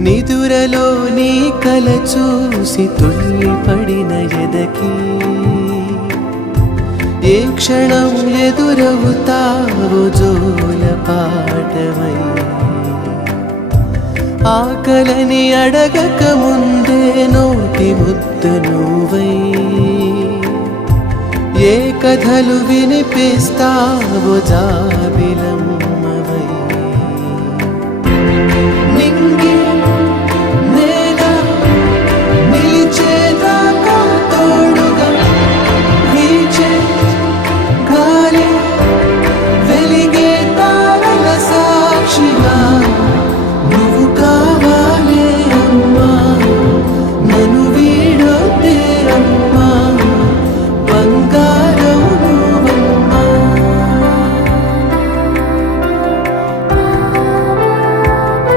నిదురలో నీ కల చూసి తుళ్ళిపడిన ఎదకి ఏ క్షణం ఎదురవుతావో జోల పాటవై ఆకలని అడగక ముందే నోటి ముద్ద నువ్వై ఏ కథలు వినిపిస్తావో జాబిలమ్మ